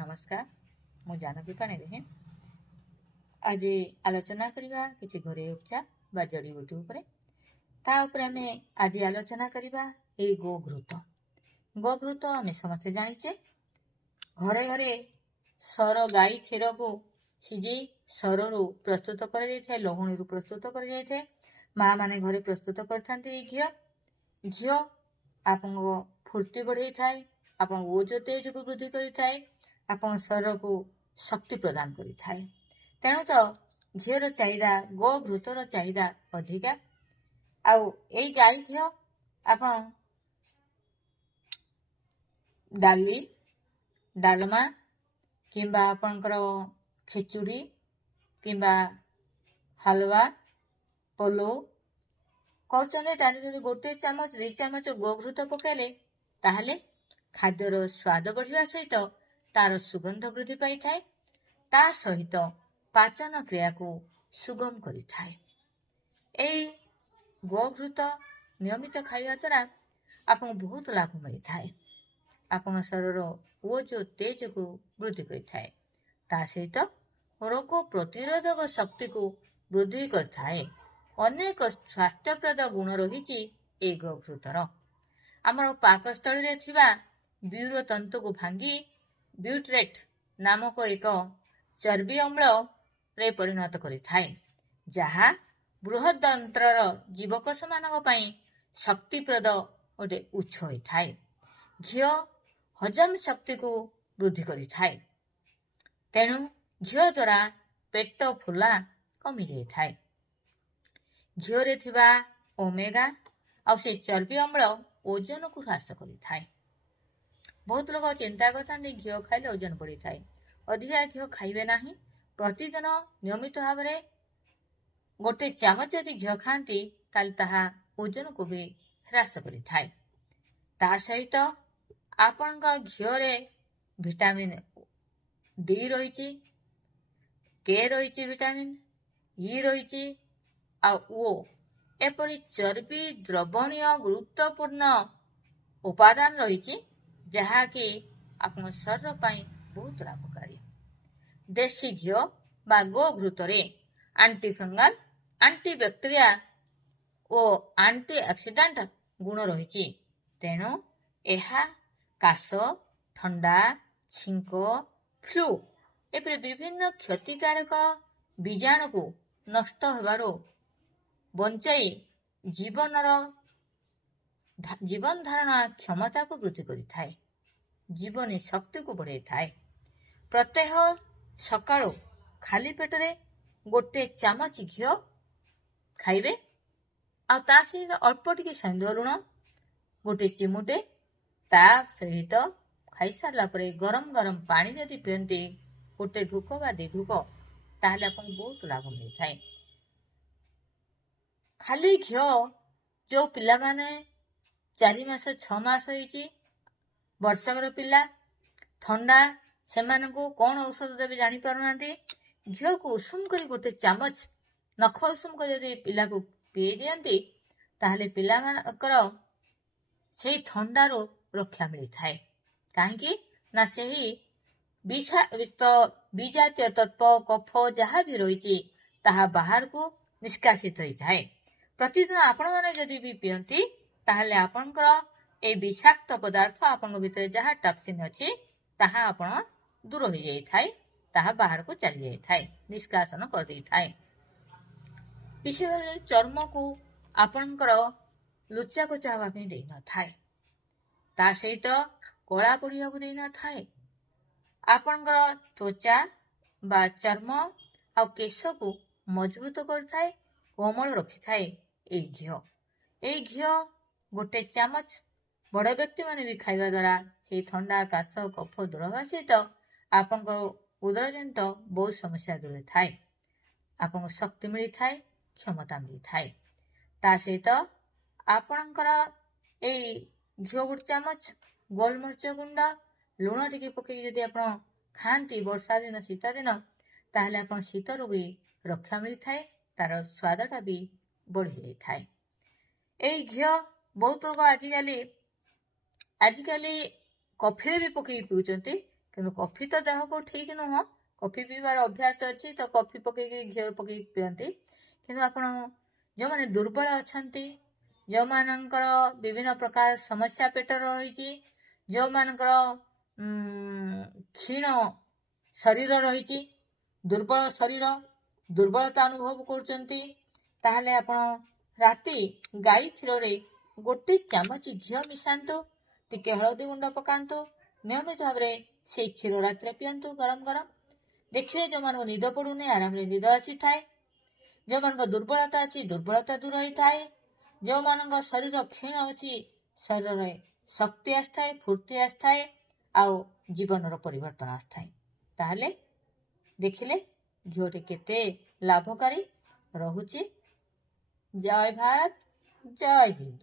नमस्कार मु जानकी पाणिग्राही आज आलोचना करबा किछि घरोई उपचार बा जड़ीबूटी उपरे ता उपरे आमे आज आलोचना करबा ए गोघृत आमे समस्ते जानिछे घरे घरे सर गाई क्षीर को सिझे सरु प्रस्तुत कर लहुणी प्रस्तुत कर माँ माने घरे प्रस्तुत करथांती घी आपन फुर्ती बढ़ाई थाए आपन ओज तेज को वृद्धि करिथाए आपन शरीर को शक्ति प्रदान करिथाए। तेणु तो घीर चाहिदा गोघृतर चाहिदा अधिका आउ ए गाई घी आपन डाली डालमा किंबा आपनकर खिचुड़ी किंबा हलवा पलो कहते ताले गोटे चामच 2 चामच गोघृत पकेले ताहले खाद्यर स्वाद बढ़िया सहित तार सुगंध वृद्धि पाई थाए ता सहित पाचन क्रिया को सुगम करि थाए। एई गोघृत नियमित खाइबा द्वारा आपन बहुत लाभ मिली थाए आपन शरीर ओज तेज को वृद्धि करि थाए ता सहित रोग प्रतिरोधक शक्ति को वृद्धि करथाए। अनेक स्वास्थ्यप्रद गुण रही ए गोघृतर आमर पाकस्थली रे थिबा ब्यूरो तंतु को भांगी ब्यूट्रेट नामक एक चर्बी अम्ल रे परिणत करिथाए जहा बृहदंत्रर जीवकोष मानक पई शक्तिप्रद गोटे उत्स होइथाए। घी हजम शक्ति को वृद्धि करिथाए तेणु घी द्वारा पेट फुला कमी जाइथाए। घीरे थिबा ओमेगा आ से चर्बी अम्ल ओजन को ह्रास करिथाए। बहुत लोग चिंता करथांती घी खाइले ओजन बढ़ी थाए अधिका घी खाइबे नाही प्रतिदिन नियमित भाव में गोटे चामच यदि घी खाती ताले ताहा ओजन को भी ह्रास करिथाए। ता सहित आपनका घीरे विटामिन डी रही के रही विटामिन ई रही एपरी चर्बी द्रवणीय गुरुत्वपूर्ण उपादान रही जहाँकि आपन शरीर पाई बहुत लाभकारी। देशी घी बा गोघृतरे एंटीफंगल एंटीबैक्टेरिया और एंटीऑक्सीडेंट गुण रही तेणु एहा काश ठंडा छिंक फ्लू एपरि विभिन्न क्षतिकारक बीजाणु को नष्ट होबारो बंचाई जीवन धारणा क्षमता को वृद्धि करिथाए जीवनी शक्ति को बढ़ाई थाए। प्रत्यह सकाळो खाली पेटरे गोटे चामच घी खाइबे आ ता सहित अल्प टिके सेंधुआ लुण गोटे चिमुटे ता सहित खाई सारला परे गरम गरम पानी यदि पियंती गोटे ढुक बा 2 ढुक ताहले आपन बहुत लाभ मिली थाए। खाली घी जो पिला माने 4 मास 6 मास होईची वर्षकर पिला ठंडा से कौन औषध देवे जानी पारुनांती घी को उषुम कर गोटे चामच नख उषुम कर यदि पिला को पी दियंती ताहले पिला मानकर से ठंडारो रक्षा मिली थाए कहीं ना सही विजातीय तत्व कफ जहाँ भी रही ताहा बाहर को निष्कासित होई थाए। प्रतिदिन आपण माने जदि भी पियंती ताहले आपनकर ए विषाक्त पदार्थ आपण भीतर जहाँ टॉक्सिन अछि ताहा आपण दूर हो जाई थाए ताहा बाहर को चली जाई थाए निष्कासन कर दी थाए। विशेष चर्म को आपनकर लुचा को चाहवा पे देई न थाए ता सहित कला पड़िया को देई न थाए आपनकर त्वचा बा चर्म आ केश को मजबूत करथाए कोमल रखि थाए। ए घी गोटे चामच बड़ व्यक्ति माने भी खाइबा द्वारा से ठंडा काश कफ दूर होगा सहित आपनकर उदर जनित बहुत समस्या दूर थाए आपन शक्ति मिली थाए क्षमता मिली थाए। ता सहित आपनकर ए घी गोटे चामच गोलमरिच गुंड लुण टिके पकई यदि आपन खाती वर्षा दिन शीत दिन ताहले आपन शीतर भी रक्षा मिली थाए तार स्वादटा भी बढ़ी जाई थाए। ए घी बहुत लोग आजिकाली कॉफी भी पकई पिउचंती କିନ୍ତୁ କଫି ତ ଦେହକୁ ଠିକ୍ ନୁହଁ। କଫି ପିଇବାର ଅଭ୍ୟାସ ଅଛି ତ କଫି ପକେଇକି ଘିଅ ପକେଇକି ପିଅନ୍ତି। କିନ୍ତୁ ଆପଣ ଯେଉଁମାନେ ଦୁର୍ବଳ ଅଛନ୍ତି, ଯେଉଁମାନଙ୍କର ବିଭିନ୍ନ ପ୍ରକାର ସମସ୍ୟା ପେଟର ରହିଛି, ଯେଉଁମାନଙ୍କର କ୍ଷୀଣ ଶରୀର ରହିଛି, ଦୁର୍ବଳ ଶରୀର, ଦୁର୍ବଳତା ଅନୁଭବ କରୁଛନ୍ତି, ତାହେଲେ ଆପଣ ରାତି ଗାଈ କ୍ଷୀରରେ 1 ଚାମଚ ଘିଅ ମିଶାନ୍ତୁ, ଟିକେ ହଳଦୀ ଗୁଣ୍ଡ ପକାନ୍ତୁ, ନିୟମିତ ଭାବରେ ସେଇ କ୍ଷୀର ରାତିରେ ପିଅନ୍ତୁ ଗରମ ଗରମ। ଦେଖିବେ ଯେଉଁମାନଙ୍କୁ ନିଦ ପଡ଼ୁନି ଆରାମରେ ନିଦ ଆସିଥାଏ, ଯେଉଁମାନଙ୍କ ଦୁର୍ବଳତା ଅଛି ଦୁର୍ବଳତା ଦୂର ହୋଇଥାଏ, ଯେଉଁମାନଙ୍କ ଶରୀର କ୍ଷୀଣ ଅଛି ଶରୀରରେ ଶକ୍ତି ଆସିଥାଏ, ଫୁର୍ତ୍ତି ଆସିଥାଏ, ଆଉ ଜୀବନର ପରିବର୍ତ୍ତନ ଆସିଥାଏ। ତାହେଲେ ଦେଖିଲେ ଘିଅଟି କେତେ ଲାଭକାରୀ ରହୁଛି। ଜୟ ଭାରତ, ଜୟ ହିନ୍ଦ।